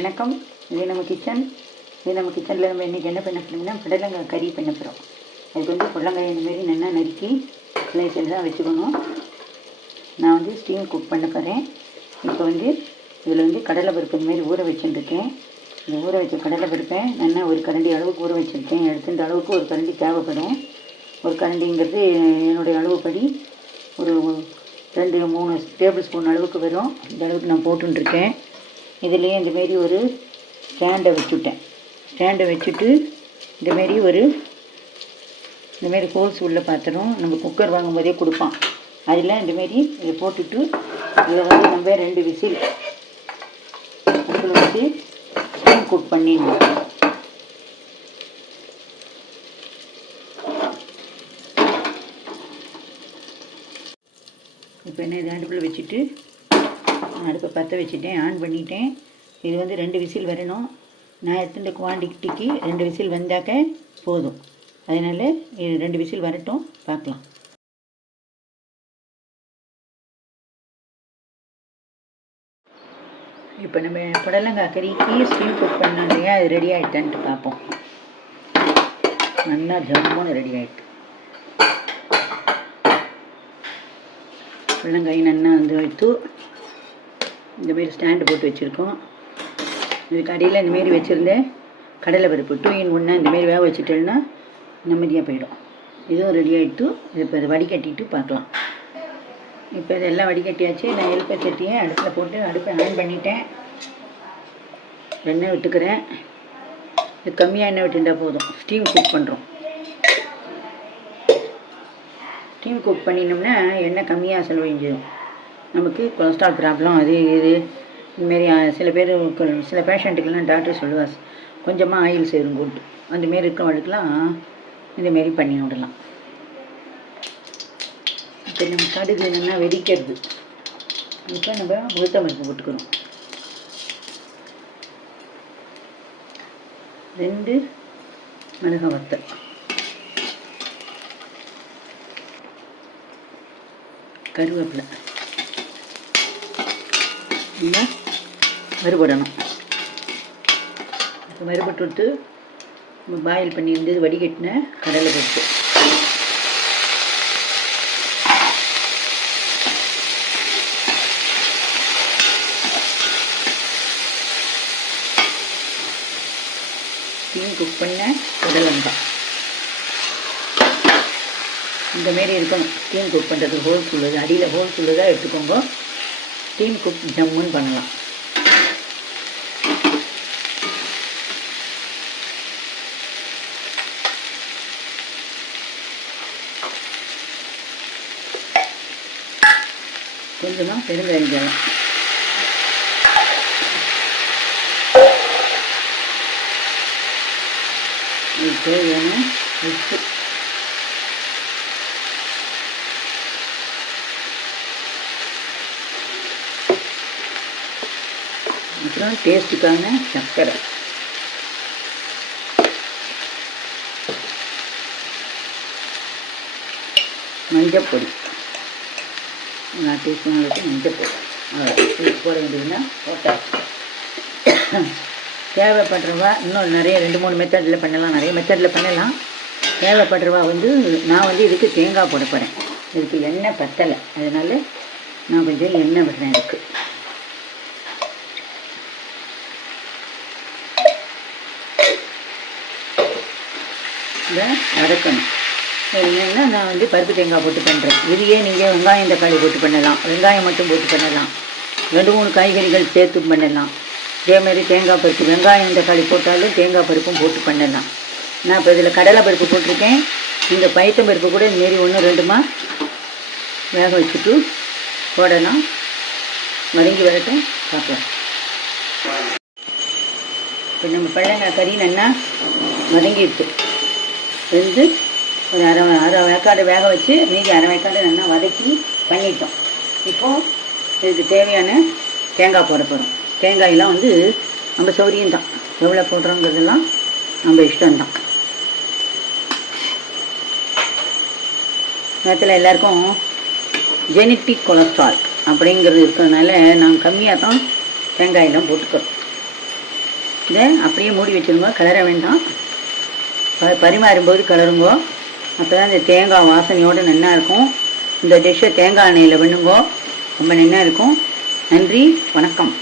வணக்கம். இது நம்ம கிச்சனில் நம்ம இன்றைக்கி என்ன பண்ண போகிறோம்னா புடலங்காய் கறி பண்ண போகிறோம். அதுக்கு வந்து புடலங்காய் இந்தமாரி நல்லா நறுக்கி ஸ்லைஸில் தான் வச்சுக்கணும். நான் வந்து ஸ்டீம் குக் பண்ண போகிறேன். இப்போ வந்து இதில் வந்து கடலை பருப்பு இந்தமாரி ஊற வச்சுருக்கேன். இந்த ஊற வச்ச கடலை பருப்பை நல்லா ஒரு கரண்டி அளவுக்கு ஊற வச்சுருக்கேன். எடுத்துகிட்ட அளவுக்கு ஒரு கரண்டி தேவைப்படும். ஒரு கரண்டிங்கிறது என்னுடைய அளவுப்படி ஒரு 2-3 டேபிள் ஸ்பூன் அளவுக்கு வரும். இந்த அளவுக்கு நான் போட்டுருக்கேன். இதுலேயே இந்தமாரி ஒரு ஸ்டாண்டை வச்சுட்டு இந்தமாரி ஹோல்ஸ் உள்ள பாத்திரம் நம்ம குக்கர் வாங்கும் போதே கொடுப்பான். அதில் இந்தமாரி இதை போட்டுட்டு இதில் வந்து நம்ம 2 விசில் அதில் வச்சு ஸ்டீம் குக் பண்ணிடணும். இப்போ என்ன இது அடுப்பில் வச்சுட்டு அடுப்பை பற்ற வச்சுட்டேன், ஆன் பண்ணிட்டேன். இது வந்து 2 விசில் வரணும். நான் எத்தனை குவான்டிட்டிக்கு 2 விசில் வந்தாக்க போதும். அதனால் இது 2 விசில் வரட்டும், பார்க்கலாம். இப்போ நம்ம புடலங்காய் கறிக்கு ஸ்டீம் குக் பண்ணோம் இல்லையா, அது ரெடி ஆகிட்டான்ட்டு பார்ப்போம். நல்லா ஜம்முன்னு ரெடி ஆகிட்டு புடலங்காய் நல்லா வந்து வைத்து இந்தமாரி ஸ்டாண்டு போட்டு வச்சுருக்கோம். இதுக்கு அடியில் இந்தமாரி வச்சுருந்தேன் கடலை பருப்பு 2 in 1 இந்தமாரி வேக வச்சுட்டேன்னா நிம்மதியாக போயிடும். இதுவும் ரெடி ஆகிட்டு இப்போ இதை வடிகட்டிட்டு பார்க்கலாம். இப்போ இதெல்லாம் வடிகட்டியாச்சு. நான் எலுப்பை சட்டியை அடுப்பில் போட்டு அடுப்பை ஆன் பண்ணிட்டேன். எண்ணெய் விட்டுக்கிறேன். இது கம்மியாக எண்ணெய் விட்டுட்டால் போதும். ஸ்டீம் குக் பண்ணுறோம். ஸ்டீம் குக் பண்ணினோம்னா எண்ணெய் கம்மியாக செலவழிஞ்சிடும். நமக்கு கொலஸ்ட்ரால் ப்ராப்ளம் அது இது இதுமாரி சில பேஷண்ட்டுக்கெல்லாம் டாக்டர் சொல்லுவார் கொஞ்சமாக ஆயில் சேரும் போட்டு. அந்தமாரி இருக்கிறவங்களுக்கெல்லாம் இந்தமாரி பண்ணி விடலாம். இப்போ நம்ம கடுகு என்னென்னா வெடிக்கிறது. இப்போ நம்ம உளுத்தம்பருப்பு போட்டுக்கிறோம். 2 மிளகாய் வத்தல், கருவேப்பிலை நல்லா மறுபடணும். இப்போ மறுபட்டு விட்டு நம்ம பாயில் பண்ணியிருந்தது வடிகட்டின கடலை பருப்பு, ஸ்டீம் குக் பண்ண புடலங்காய் இந்தமாரி இருக்கணும். ஸ்டீம் குக் பண்ணுறதுக்கு ஹோல்ஸ் உள்ளது, அடியில் ஹோல்ஸ் உள்ளதாக எடுத்துக்கோங்க. ஸ்டீம் குக் ஜம்முன்னு பண்ணலாம். கொஞ்சமாக பெருங்காயம், இது தேவையான உப்பு, அப்புறம் டேஸ்ட்டுக்கான சர்க்கரை, மஞ்சப்பொடி, 4 டீஸ்பூன் அளவுக்கு மஞ்சப்பொடி. போட வேண்டியதுன்னா போட்டாச்சு. தேவைப்படுறவா இன்னும் நிறைய 2-3 மெத்தடில் பண்ணலாம், நிறைய மெத்தடில் பண்ணலாம். தேவைப்படுறவா வந்து நான் வந்து இதுக்கு தேங்காய் போட போகிறேன். இதுக்கு எண்ணெய் பத்தலை, அதனால் நான் கொஞ்சம் எண்ணெய் விடுறேன். இதுக்கு இதை வதக்கணும். என்னென்னா நான் வந்து பருப்பு தேங்காய் போட்டு பண்ணுறேன். இதையே நீங்கள் வெங்காயம் தக்காளி போட்டு பண்ணலாம், வெங்காயம் மட்டும் போட்டு பண்ணலாம், 2-3 காய்கறிகள் சேர்த்து பண்ணலாம். இதேமாதிரி தேங்காய் பருப்பு வெங்காயம் தக்காளி போட்டாலும் தேங்காய் பருப்பும் போட்டு பண்ணலாம். நான் இப்போ இதில் கடலை பருப்பு போட்டிருக்கேன். இந்த பயத்தம் பருப்பு கூட இதுமாரி 1-2 வேக வச்சுட்டு போடலாம். வதங்கி வரட்டும், பார்க்கலாம். இப்போ நம்ம புடலங்காய் கறி நல்லா வதங்கிடுச்சு. வெந்து ஒரு அரை வேக்காடு வேக வச்சு மீதி அரை வேக்காடு நல்லா வதக்கி பண்ணிட்டோம். இப்போது இதுக்கு தேவையான தேங்காய் போட போகிறோம். தேங்காயெல்லாம் வந்து நம்ம சௌரியம்தான், எவ்வளோ போடுறோங்கிறதெல்லாம் நம்ம இஷ்டம்தான். நேரத்தில் எல்லாருக்கும் ஜெனட்டிக் கொலஸ்ட்ரால் அப்படிங்கிறது இருக்கிறதுனால நாங்கள் கம்மியாக தான் தேங்காயெல்லாம் போட்டுக்கிறோம். இதை அப்படியே மூடி வச்சுருங்க, கிளற வேண்டாம். பரிமாறும்போது கிளறுங்கோ, அப்போ தான் இந்த தேங்காய் வாசனையோடு நல்லா இருக்கும். இந்த டிஷ்ஷை தேங்காய் எண்ணெயில் பண்ணுங்கோ, ரொம்ப நல்லா இருக்கும். நன்றி, வணக்கம்.